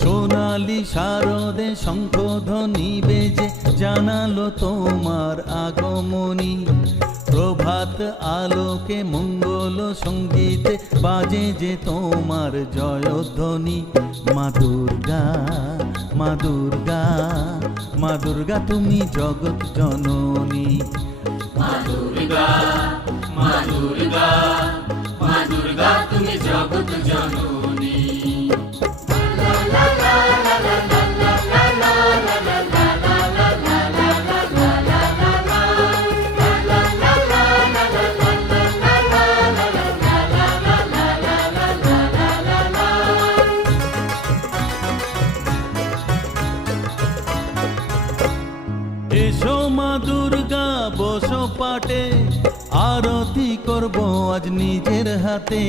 সোনালি শারদে শঙ্খধ্বনি বেজে জানালো তোমার আগমনী। প্রভাত আলোকে মঙ্গল সঙ্গীতে বাজে যে তোমার জয়ধ্বনি। মা দুর্গা, মা দুর্গা, মা দুর্গা তুমি জগৎ জননী। মা দুর্গা, মা দুর্গা, মা দুর্গা তুমি জগৎ জননী। এসো মা দুর্গা বসো পাটে, আরতি করব আজ নিজের হাতে।